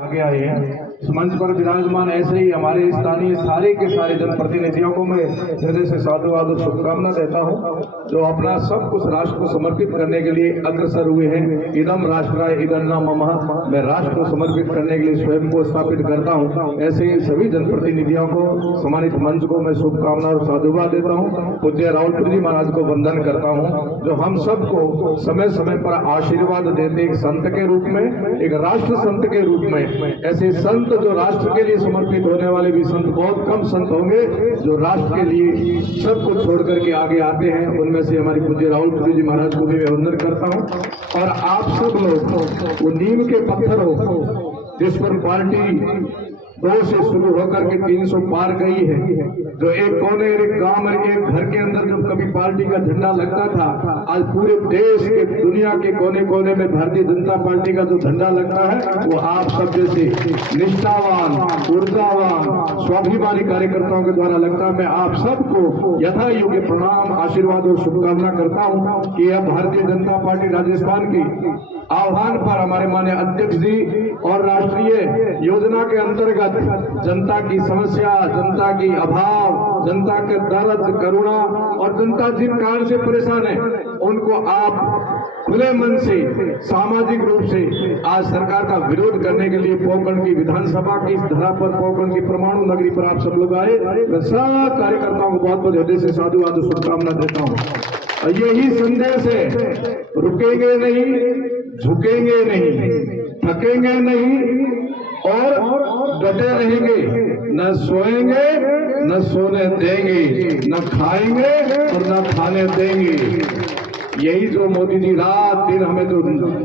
आगे आए हैं। इस मंच पर विराजमान ऐसे ही हमारे स्थानीय सारे के सारे जनप्रतिनिधियों को मैं हृदय से साधुवाद और शुभकामना देता हूं, जो अपना सब कुछ राष्ट्र को समर्पित करने के लिए अग्रसर हुए हैं। इदम राष्ट्राय इदम न ममः, मैं राष्ट्र को समर्पित करने के लिए स्वयं को स्थापित करता हूं। ऐसे ही सभी जनप्रतिनिधियों को, सम्मानित मंच को मैं शुभकामना और साधुवाद देता हूं। पूज्य रावलपुर जी महाराज को वंदन करता हूं, जो हम सबको समय समय पर आशीर्वाद देते, एक संत के रूप में, एक राष्ट्र संत के रूप में। ऐसे संत जो राष्ट्र के लिए समर्पित होने वाले भी संत बहुत कम संत होंगे, जो राष्ट्र के लिए सब कुछ छोड़ करके आगे आते हैं। उनमें से हमारी पूज्य रावलपुर जी महाराज को भी मैं वंदन करता हूं। और आप सब लोग वो नीम के पत्थर हो जिस पर पार्टी 2 से शुरू होकर के 300 पार गई है, जो एक कोने, एक गांव में, एक घर के अंदर जब कभी पार्टी का झंडा लगता था, आज पूरे देश के, दुनिया के कोने कोने में भारतीय जनता पार्टी का जो झंडा लगता है, वो आप सब जैसे निष्ठावान, ऊर्जावान, स्वाभिमानी कार्यकर्ताओं के द्वारा लगता है। मैं आप सबको यथा योग्य प्रणाम, आशीर्वाद और शुभकामना करता हूँ कि यह भारतीय जनता पार्टी राजस्थान की आह्वान पर हमारे माननीय अध्यक्ष जी और राष्ट्रीय योजना के अंतर्गत जनता की समस्या, जनता की अभाव, जनता के दर्द, करुणा और जनता जिन कारण से परेशान है, उनको आप खुले मन से, सामाजिक रूप से आज सरकार का विरोध करने के लिए पोखरण की विधानसभा की इस धरा पर, पोखरण की परमाणु नगरी पर आप सब लोग आए। मैं सब कार्यकर्ताओं को बहुत बहुत हृदय से साधुवाद और शुभकामना देता हूँ। और यही संदेश है, रुकेंगे नहीं, झुकेंगे नहीं, थकेंगे नहीं और डटे रहेंगे, न सोएंगे न सोने देंगे, न खाएंगे और न खाने देंगे। यही जो मोदी जी रात दिन हमें जो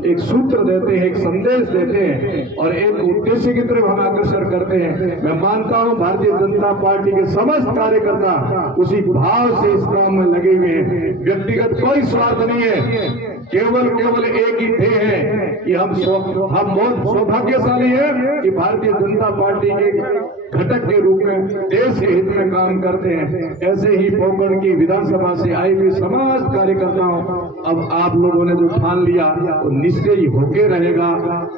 एक सूत्र देते हैं, एक संदेश देते हैं और एक उद्देश्य की तरफ हम अग्रसर करते हैं। मैं मानता हूं भारतीय जनता पार्टी के समस्त कार्यकर्ता उसी भाव से इस काम में लगे हुए हैं। व्यक्तिगत कोई स्वार्थ नहीं है, केवल एक ही ध्येय है कि हम बहुत सौभाग्यशाली हैं कि भारतीय जनता पार्टी के घटक के रूप में देश के हित में काम करते हैं। ऐसे ही पोखरण की विधानसभा से आए हुए समस्त कार्यकर्ताओं, अब आप लोगों ने जो ठान लिया वो निश्चय होके रहेगा।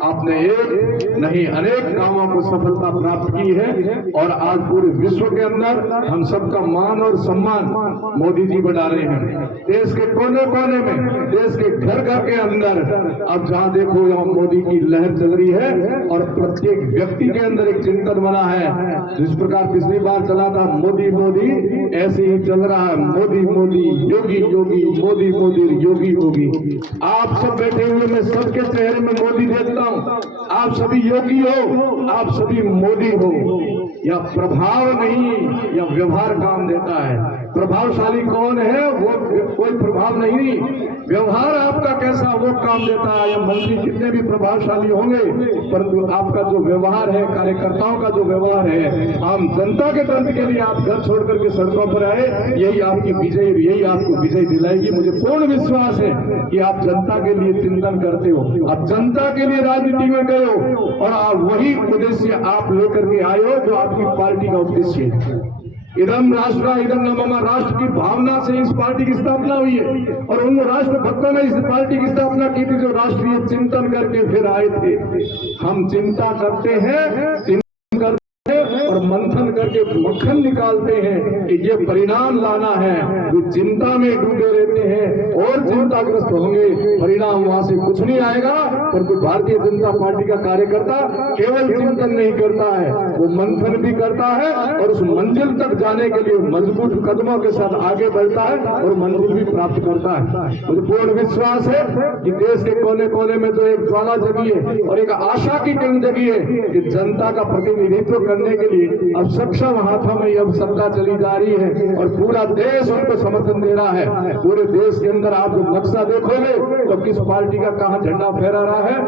आपने एक नहीं अनेक कामों को सफलता प्राप्त की है और आज पूरे विश्व के अंदर हम सबका मान और सम्मान मोदी जी बढ़ा रहे हैं। देश के कोने कोने में, देश के घर घर के अंदर अब जहाँ देखो यहाँ मोदी की लहर चल रही है और प्रत्येक व्यक्ति के अंदर एक चिंतन बना है। जिस प्रकार पिछली बार चला था मोदी मोदी, ऐसे ही चल रहा है मोदी मोदी, योगी योगी, मोदी मोदी, योगी योगी। आप सब बैठे हुए, मैं सबके चेहरे में मोदी देखता हूँ। आप सभी योगी हो, आप सभी मोदी हो। या प्रभाव नहीं या व्यवहार काम देता है। प्रभावशाली कौन है? वो कोई प्रभाव नहीं, व्यवहार आपका कैसा वो काम देता है। या मंत्री कितने भी प्रभावशाली होंगे, परंतु आपका जो व्यवहार है, कार्यकर्ताओं का जो व्यवहार है, आम जनता के तंत्र के लिए आप घर छोड़ करके सड़कों पर आए, यही आपकी विजय, यही आपको विजय दिलाएगी। मुझे पूर्ण विश्वास है कि आप जनता के लिए चिंतन करते हो, आप जनता के लिए राजनीति में गए हो और आप वही उद्देश्य आप लेकर के आए हो जो आपकी पार्टी का उद्देश्य है। इदम राष्ट्र इदम न मम, राष्ट्र की भावना से इस पार्टी की स्थापना हुई है और उन राष्ट्र भक्तों ने इस पार्टी की स्थापना की थी जो राष्ट्रीय चिंतन करके फिर आए थे। हम चिंता करते हैं, और मंथन करके मक्खन निकालते हैं कि ये परिणाम लाना है। जो चिंता में डूबे रहते हैं और चिंताग्रस्त होंगे, परिणाम वहां से कुछ नहीं आएगा। परंतु भारतीय जनता पार्टी का कार्यकर्ता केवल चिंतन नहीं करता है, वो मंथन भी करता है और उस मंजिल तक जाने के लिए मजबूत कदमों के साथ आगे बढ़ता है और मंजिल भी प्राप्त करता है। मुझे पूर्ण विश्वास है कि देश के कोने कोने में जो एक ज्वाला जगी है और एक आशा की किरण जगी है कि जनता का प्रतिनिधित्व करने के लिए अब सक्षम हाथों में अब सत्ता चली जा रही है और पूरा देश उनको समर्थन दे रहा है। पूरे देश के अंदर आप जो नक्शा देखोगे तो किस पार्टी का कहां झंडा फहरा रहा है,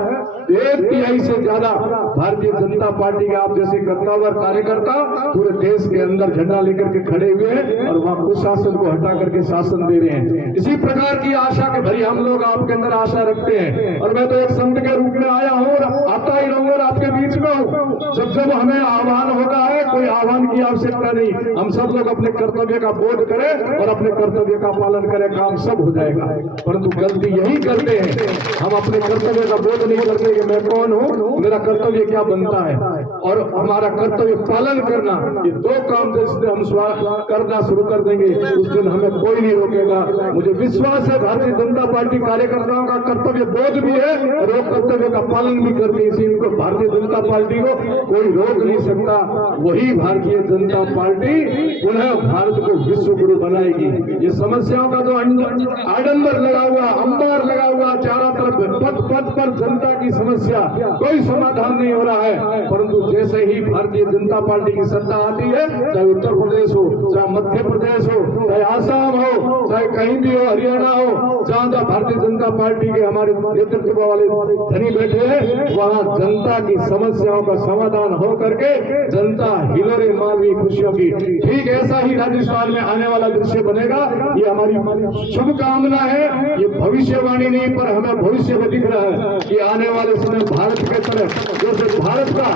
1/3 से ज्यादा भारतीय जनता पार्टी के आप जैसे कर्तावर कार्यकर्ता पूरे देश के अंदर झंडा लेकर के खड़े हुए हैं और वहां कुशासन को हटा करके शासन दे रहे हैं। इसी प्रकार की आशा के भरी हम लोग आपके अंदर आशा रखते हैं और मैं तो एक संत के रूप में आया हूँ और आता ही रहूंगा और आपके बीच में पे हूँ। जब जब हमें आह्वान होता है, कोई आह्वान की आवश्यकता नहीं, हम सब लोग अपने कर्तव्य का बोध करें और अपने कर्तव्य का पालन करें, काम सब हो जाएगा। परंतु गलती यही करते हैं, हम अपने कर्तव्य का बोध नहीं करते कि मैं कौन हूँ, मेरा कर्तव्य क्या बनता है और हमारा कर्तव्य पालन करना। ये दो काम जिस दिन हम करना शुरू कर देंगे उस दिन हमें कोई नहीं रोकेगा। मुझे विश्वास है भारतीय जनता पार्टी कार्यकर्ताओं का कर्तव्य बोध भी है और वो कर्तव्य का पालन भी करती है, इनको भारतीय जनता पार्टी को कोई रोक नहीं सकता। वही भारतीय जनता पार्टी पुनः भारत को विश्व गुरु बनाएगी। ये समस्याओं का तो आडंबर लगा हुआ, अंबार लगा हुआ, चारों तरफ पद पद पर जनता की समस्या, कोई समाधान नहीं हो रहा है। परंतु जैसे ही भारतीय जनता पार्टी की सत्ता आती है, चाहे उत्तर प्रदेश हो, चाहे मध्य प्रदेश हो, चाहे आसाम हो, चाहे कहीं भी हो, हरियाणा हो, जहां भारतीय जनता पार्टी के हमारे नेतृत्व वाले धनी बैठे हैं, वहां जनता की समस्याओं का समाधान हो करके जनता हिलोरे मारवी खुशियों की। ठीक ऐसा ही राजस्थान में आने वाला दृश्य बनेगा। ये हमारी शुभकामना है, ये भविष्यवाणी नहीं, पर हमें भविष्य में दिख रहा है कि आने वाले समय भारत के तरफ जैसे भारत का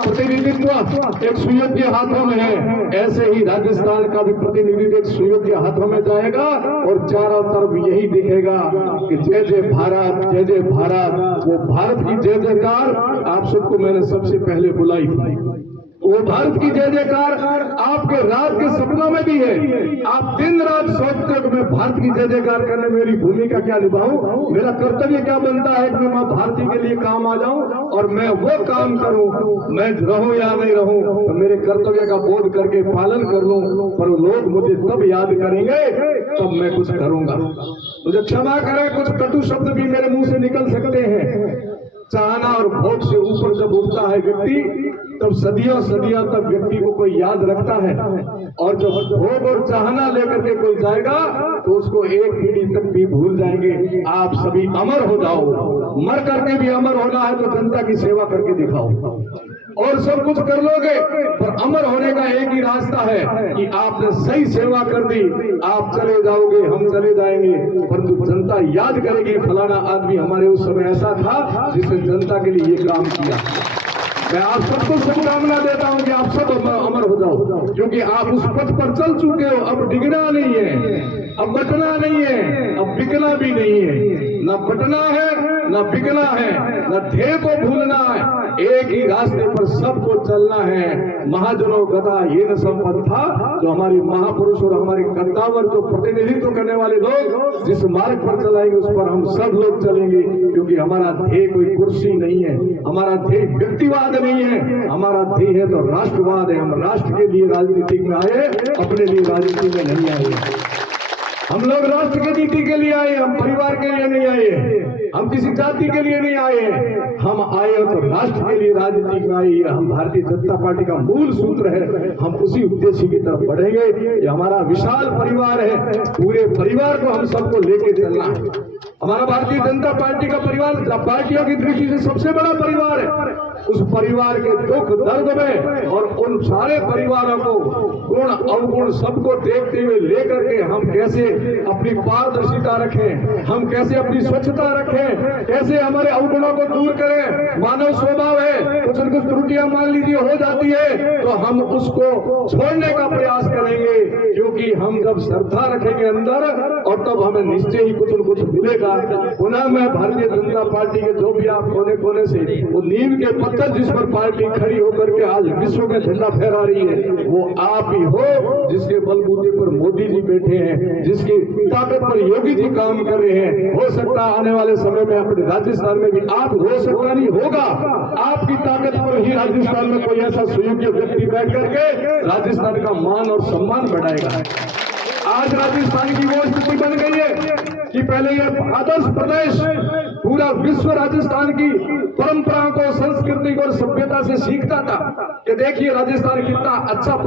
प्रतिनिधित्व एक सुयोग्य हाथों में है, ऐसे ही राजस्थान का भी प्रतिनिधित्व एक सुयोग्य हाथों में जाएगा और चारों तरफ यही दिखेगा कि जय जय भारत, जय जय भारत। वो भारत की जय जयकार आप सबको मैंने सबसे पहले बुलाई थी, वो भारत की जय जयकार आपके रात के सपनों में भी है। आप दिन रात सोचते हो कि मैं भारत की जय जयकार करने मेरी भूमिका क्या निभाऊं, मेरा कर्तव्य क्या बनता है कि मैं भारती के लिए काम आ जाऊं और मैं वो काम करूं, मैं रहूं या नहीं रहूं, तो मेरे कर्तव्य का बोध करके पालन कर लूं। पर लोग मुझे तब याद करेंगे तब मैं कुछ करूंगा। मुझे क्षमा करें, कुछ कटु शब्द भी मेरे मुंह से निकल सकते हैं। चाहना और भोग से ऊपर जब उठता है व्यक्ति, तब सदियों सदियों तक व्यक्ति को कोई याद रखता है, और जब भोग और चाहना लेकर के कोई जाएगा तो उसको एक पीढ़ी तक भी भूल जाएंगे। आप सभी अमर हो जाओ, मर करके भी अमर होना है तो जनता की सेवा करके दिखाओ और सब कुछ कर लोगे। पर अमर होने का एक ही रास्ता है कि आपने सही सेवा कर दी, आप चले जाओगे, हम चले जाएंगे, परंतु जनता याद करेगी फलाना आदमी हमारे उस समय ऐसा था जिसने जनता के लिए ये काम किया। मैं आप सबको शुभकामना देता हूं कि आप सब अमर हो जाओ, क्योंकि आप उस पथ पर चल चुके हो। अब डिगना नहीं है, अब बटना नहीं है, अब बिकना भी नहीं है। न बटना है, न बिकना है, न ध्येय को भूलना है, एक ही रास्ते पर सबको चलना है। महाजनों गदा ये न संपन्था, जो हमारे महापुरुष और हमारे कद्दावर जो प्रतिनिधित्व करने वाले लोग जिस मार्ग पर चलाएंगे उस पर हम सब लोग चलेंगे, क्योंकि हमारा ध्येय कोई कुर्सी नहीं है, हमारा ध्येय व्यक्तिवाद नहीं है, हमारा ध्येय है तो राष्ट्रवाद है। हम राष्ट्र के लिए राजनीति में आए, अपने लिए राजनीति में नहीं आए। हम लोग राष्ट्र की नीति के लिए आए, हम परिवार के लिए नहीं आए, हम किसी जाति के लिए नहीं आए, हम आए तो राष्ट्र के लिए राजनीति में आए। हम भारतीय जनता पार्टी का मूल सूत्र है, हम उसी उद्देश्य की तरफ बढ़ेंगे। ये हमारा विशाल परिवार है, पूरे परिवार को हम सबको लेके चलना है। हमारा भारतीय जनता पार्टी का परिवार पार्टियों की दृष्टि से सबसे बड़ा परिवार है। उस परिवार के दुख दर्द में और उन सारे परिवारों को गुण अवगुण सबको देखते हुए लेकर के हम कैसे अपनी पारदर्शिता रखें, हम कैसे अपनी स्वच्छता रखें, कैसे हमारे अवगुणों को दूर करें। मानव स्वभाव है, कुछ न कुछ त्रुटियां मान लीजिए हो जाती है तो हम उसको छोड़ने का प्रयास करेंगे, क्योंकि हम जब श्रद्धा रखेंगे अंदर और तब हमें निश्चय ही कुछ न कुछ मिलेगा। पुनः मैं भारतीय जनता पार्टी के जो भी आप कोने कोने से वो नींव के पत्थर जिस पर पार्टी खड़ी होकर के आज विश्व में झंडा फहरा रही है, वो आप ही हो, जिसके बलबूते पर मोदी जी बैठे हैं, जिसकी ताकत पर योगी जी काम कर रहे हैं। हो सकता आने वाले समय में अपने राजस्थान में भी आप, हो सकता नहीं होगा, आपकी ताकत पर ही राजस्थान में कोई ऐसा सुयोग्य व्यक्ति बैठ करके राजस्थान का मान और सम्मान बढ़ाएगा। आज राजस्थान की वो स्थिति बन गई है कि पहले ये आदर्श प्रदेश पूरा विश्व राजस्थान की परंपराओं को, संस्कृति को और सभ्यता से सीखता था कि देखिए राजस्थान कितना अच्छा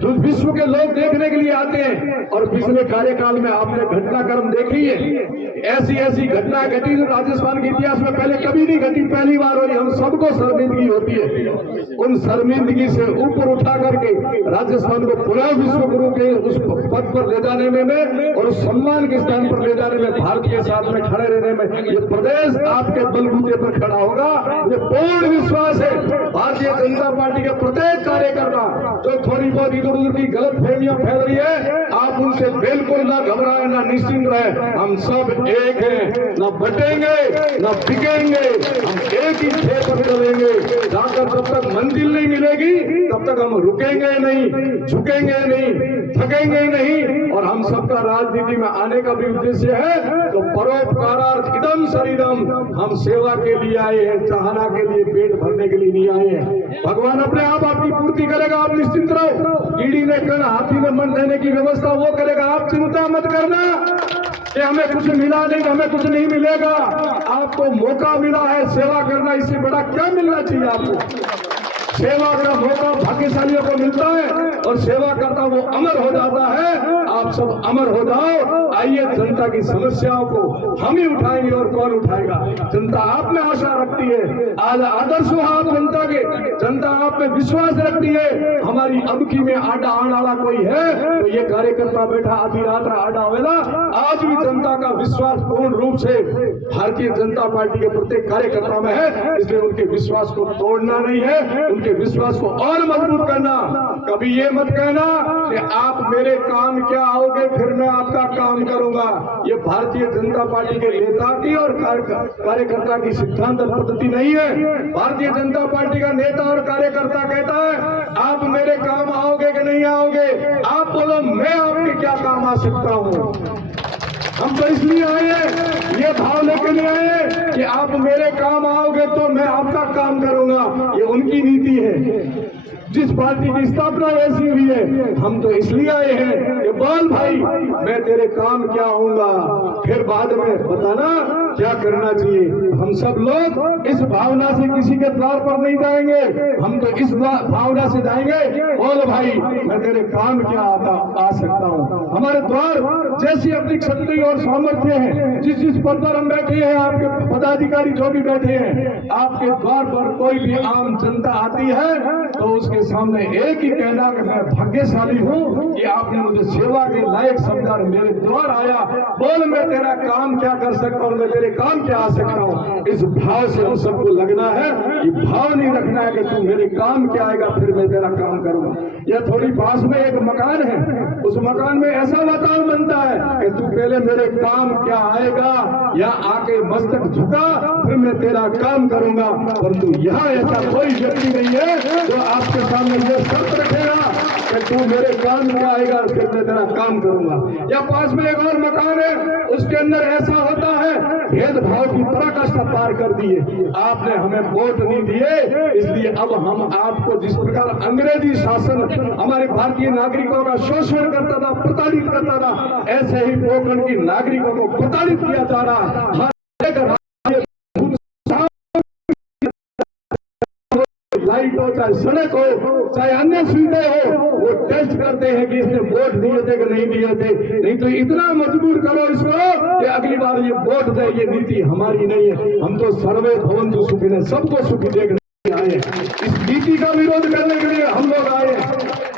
जो विश्व के लोग देखने के लिए आते हैं। और पिछले कार्यकाल में आपने घटनाक्रम देखी है, ऐसी ऐसी घटना घटी जो राजस्थान के इतिहास में पहले कभी नहीं घटी, पहली बार हुई। हम सबको शर्मिंदगी होती है, उन शर्मिंदगी से ऊपर उठा करके राजस्थान को पुनः विश्व गुरु के उस पद पर ले जाने में और उस सम्मान के स्थान पर ले जाने में, भारत के साथ में खड़े रहने में ये प्रदेश आपके बलबूते पर खड़ा होगा। मुझे पूर्ण विश्वास है पार्टी के प्रत्येक कार्यकर्ता जो थोड़ी बहुत इधर उधर की गलत फहमियां फैल रही है, आप उनसे बिल्कुल ना घबराए, ना निश्चिंत रहे। हम सब एक हैं, न बटेंगे न बिकेंगे, हम एक ही खेत पर चलेंगे। जाकर जब तक मंजिल नहीं मिलेगी तब तक हम रुकेंगे नहीं, झुकेंगे नहीं, थकेंगे नहीं। और हम सबका राजनीति में आने का भी उद्देश्य है तो परोपकारार्थ इदम शरीरम, हम सेवा के लिए आए हैं, चाहना के लिए, पेट भरने के लिए नहीं आए हैं। भगवान अपने आप आपकी पूर्ति करेगा, आप निश्चिंत रहो। कीड़ी ने कण हाथी ने मन देने की व्यवस्था वो करेगा, आप चिंता मत करना कि हमें कुछ मिला नहीं, हमें कुछ नहीं मिलेगा। आपको मौका मिला है सेवा करना, इससे बड़ा क्या मिलना चाहिए आपको। सेवा का मौका भाग्यशालियों को मिलता है और सेवा करता वो अमर हो जाता है। आप सब अमर हो जाओ। आइए, जनता की समस्याओं को हम ही उठाएंगे और कौन उठाएगा। जनता आप में आशा रखती है, आज आदर्श हो आप जनता के, जनता आप में विश्वास रखती है। हमारी अबकी में आडा आने वाला कोई है तो ये कार्यकर्ता बैठा आधी रात आडा होगा। आज भी जनता का विश्वास पूर्ण रूप से भारतीय जनता पार्टी के प्रत्येक कार्यकर्ता में है, इसलिए उनके विश्वास को तोड़ना नहीं है, उनके विश्वास को और मजबूत करना। कभी ये मत कहना कि आप मेरे काम क्या आओगे फिर मैं आपका काम करूंगा। ये भारतीय जनता पार्टी के नेता की और कार्यकर्ता की सिद्धांत पद्धति नहीं है। भारतीय जनता पार्टी का नेता और कार्यकर्ता कहता है आप मेरे काम आओगे कि नहीं आओगे, आप बोलो मैं आपके क्या काम आ सकता हूँ। हम तो इसलिए आए, ये भाव लेके नहीं आए कि आप मेरे काम आओगे तो मैं आपका काम करूंगा। ये उनकी नीति है, जिस पार्टी की स्थापना ऐसी हुई है। हम तो इसलिए आए हैं कि बोल भाई मैं तेरे काम क्या आऊंगा, फिर बाद में बताना क्या करना चाहिए। हम सब लोग इस भावना से किसी के द्वार पर नहीं जाएंगे, हम तो इस भावना से जाएंगे बोल भाई मैं तेरे काम क्या आ सकता हूँ। हमारे द्वार जैसी अपनी क्षमता और सामर्थ्य है, जिस जिस पद पर हम बैठे हैं, आपके पदाधिकारी जो भी बैठे हैं, आपके द्वार पर कोई भी आम जनता आती है तो उसके सामने एक ही कहना कि मैं भाग्यशाली हूँ कि आपने मुझे सेवा के लायक समझा, मेरे द्वार आया। बोल मैं तेरा काम क्या कर सकता हूँ, मैं तेरे काम क्या आ सकता हूँ। इस भाव से हम सबको लगना है, ये भाव नहीं रखना है कि तू मेरे काम क्या आएगा फिर मैं तेरा काम करूंगा। या थोड़ी पास में एक मकान है, उस मकान में ऐसा वातावरण बनता है कि तू पहले मेरे काम क्या आएगा या आके मस्तक झुका फिर मैं तेरा काम करूंगा। परंतु यहाँ ऐसा कोई व्यक्ति नहीं है जो आपके सामने ये शर्त रखेगा कि तू मेरे काम क्या आएगा फिर मैं तेरा काम करूंगा। या पास में एक और मकान है, उसके अंदर ऐसा होता है भेदभाव की पराकाष्ठा पार कर दिए। आपने हमें वोट नहीं दिए, इसलिए अब हम आपको जिस प्रकार अंग्रेजी शासन हमारे भारतीय नागरिकों का शोषण करता था, प्रताड़ित करता था, ऐसे ही कोंकण की नागरिकों को प्रताड़ित किया जा रहा है। लाइट हो चाहे सड़क हो चाहे अन्य सुविधाएं हो, वो टेस्ट करते हैं कि इसने वोट दिए थे कि नहीं दिए थे। नहीं तो इतना मजबूर करो इसको कि अगली बार ये वोट दे। ये नीति हमारी नहीं है, हम तो सर्वे भवन्तु सुखिनः, सबको सुखी देखने आए। इस नीति का विरोध करने के लिए हम लोग आए,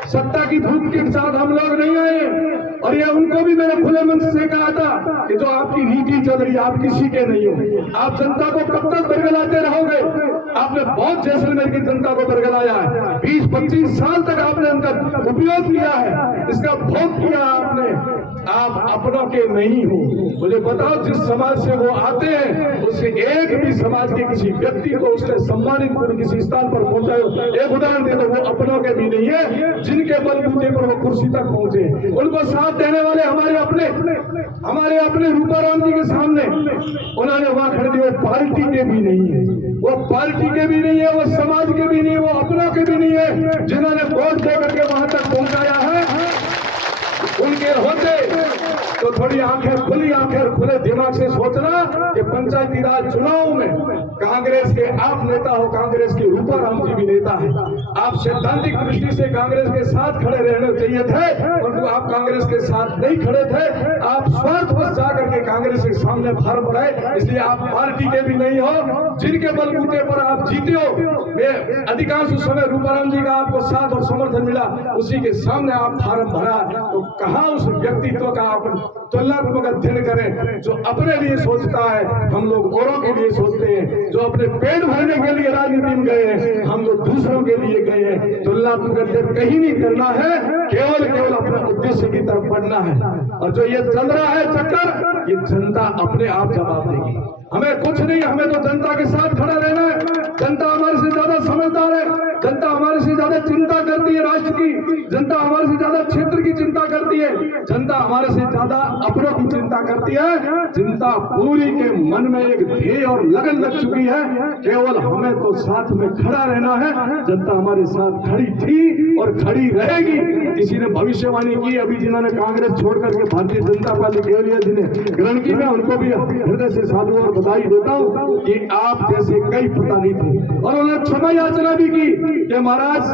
सत्ता की धूप के साथ हम लोग नहीं आए। और ये उनको भी मैंने खुले मन से कहा था कि जो आपकी नीति चल रही है आप किसी के नहीं हो, आप जनता को कब तक बरगलाते रहोगे। आपने बहुत जैसलमेर की जनता को बरगलाया है, 20-25 साल तक आपने उनका उपयोग किया है, इसका भोग किया आपने। आप अपनों के नहीं हो। मुझे बताओ जिस समाज से वो आते हैं उससे एक भी समाज के किसी व्यक्ति को उसने सम्मानित कर किसी स्थान पर पहुंचाए, एक उदाहरण दे दो, वो अपनों के भी नहीं है। जिनके बलबूते पर वो कुर्सी तक पहुंचे, उनको साथ देने वाले हमारे अपने रूपाराम जी के सामने उन्होंने वहां खड़े दिए। वो पार्टी के भी नहीं है, वो पार्टी के भी नहीं है, वो समाज के भी नहीं है, वो अपनों के भी नहीं है। जिन्होंने वोट दे करके वहां तक पहुंचाया है उनके होते तो थोड़ी आंखें खुले दिमाग से सोचना कि पंचायती राज चुनाव में कांग्रेस के आप नेता हो, कांग्रेस के रूपाराम जी भी नेता है। आप सैद्धांतिक दृष्टि से कांग्रेस के साथ खड़े रहने चाहिए थे, परंतु आप कांग्रेस के साथ नहीं खड़े थे। आप स्वार्थवश जाकर के कांग्रेस के सामने फार्म भराए, इसलिए आप पार्टी के भी नहीं हो। जिनके बलबूते पर आप जीते हो, अधिकांश समय रूपाराम जी का आपको साथ और समर्थन मिला, उसी के सामने आप फार्म भरा। तो कहाँ उस व्यक्तित्व का आप तुलनात्मक अध्ययन करें जो अपने लिए सोचता है। हम लोग औरों के लिए सोचते हैं। जो अपने पेट भरने के लिए राजनीति में गए हैं, हम लोग दूसरों के लिए गए हैं। तुलना कहीं नहीं करना है, केवल केवल अपने उद्देश्य की तरफ बढ़ना है। और जो ये चल रहा है चक्कर, ये जनता अपने आप जवाब देगी। हमें कुछ नहीं, हमें तो जनता के साथ खड़ा रहना है। जनता हमारे से ज्यादा समझदार है, जनता हमारे से ज्यादा चिंता करती है राष्ट्र की, जनता हमारे से ज्यादा क्षेत्र की चिंता करती है, जनता हमारे से ज्यादा अपनों की चिंता करती है। जनता पूरी के मन में एक ध्येय और लगन लग चुकी है, केवल हमें तो साथ में खड़ा रहना है। जनता हमारे साथ खड़ी थी और खड़ी रहेगी। किसी ने भविष्यवाणी की, अभी जिन्होंने कांग्रेस छोड़ करके भारतीय जनता पार्टी के लिए जिन्हें ग्रहण की, मैं उनको भी हृदय से साधु और बधाई देता हूँ कि आप जैसे कई पता नहीं थे। और उन्होंने क्षमा याचना भी की कि महाराज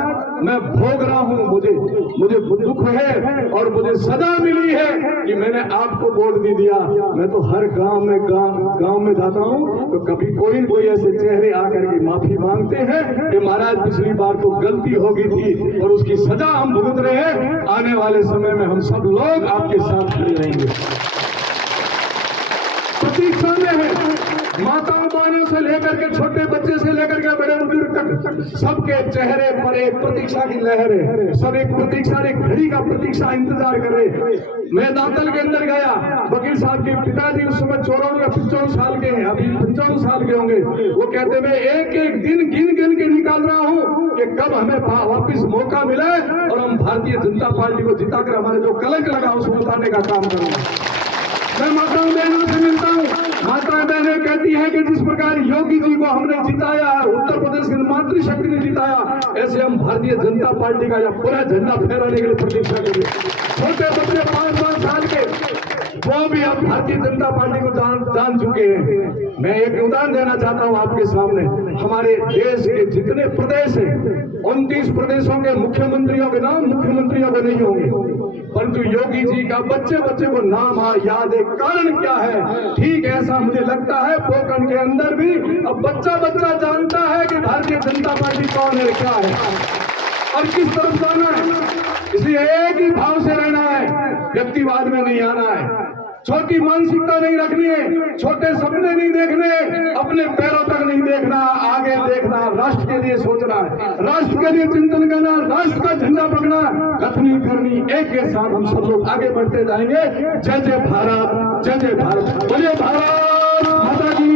मैं भोग रहा हूँ, मुझे दुख है और मुझे सजा मिली है कि मैंने आपको वोट नहीं दिया। मैं तो हर गांव में जाता हूँ तो कभी कोई न कोई ऐसे चेहरे आकर के माफी मांगते हैं कि महाराज पिछली बार तो गलती हो गई थी और उसकी सजा हम भुगत रहे हैं। आने वाले समय में हम सब लोग आपके साथ खड़े रहेंगे। प्रतीक्षा में है, माताओं बहनों से लेकर के छोटे बच्चे से लेकर के बड़े बुजुर्ग तक सबके चेहरे पर एक प्रतीक्षा की लहर है। सब एक प्रतीक्षा, एक घड़ी का प्रतीक्षा इंतजार कर रहे। मैं दांतल के अंदर गया, वकील साहब के पिताजी उस समय 54 या 55 साल के हैं, अभी 55 साल के होंगे। वो कहते मैं एक एक दिन गिन के निकाल रहा हूँ कि कब हमें वापिस मौका मिले और हम भारतीय जनता पार्टी को जिताकर हमारे जो कलंक लगा उसको उतारने का काम करेंगे। मैं माताओं बहनों से मिलता हूँ, माताएं बहनें कहती हैं कि जिस प्रकार योगी जी को हमने जिताया, उत्तर प्रदेश की मातृशक्ति ने जिताया, ऐसे हम भारतीय जनता पार्टी का या पूरा झंडा फहराने के लिए प्रतीक्षा करें। छोटे बच्चे 5-5 साल के, वो भी अब भारतीय जनता पार्टी को जान चुके हैं। मैं एक उदाहरण देना चाहता हूं आपके सामने। हमारे देश के जितने प्रदेश हैं, 29 प्रदेशों के मुख्यमंत्रियों के नाम मुख्यमंत्रियों के नहीं होंगे, परंतु योगी जी का बच्चे बच्चे को नाम याद है। कारण क्या है? ठीक ऐसा मुझे लगता है पोखरण के अंदर भी अब बच्चा बच्चा जानता है कि भारतीय जनता पार्टी कौन है, क्या है और किस तरफ जाना है। इसलिए एक ही भाव से रहना है, व्यक्तिवाद में नहीं आना है, छोटी मानसिकता नहीं रखनी है, छोटे सपने नहीं देखने, अपने पैरों तक नहीं देखना, आगे देखना, राष्ट्र के लिए सोचना है, राष्ट्र के लिए चिंतन करना, राष्ट्र का झंडा पकड़ना, कथनी करनी, एक के साथ हम सब लोग आगे बढ़ते जाएंगे। जय जय भारत, जय जय भारत, बोलिए भारत माता की।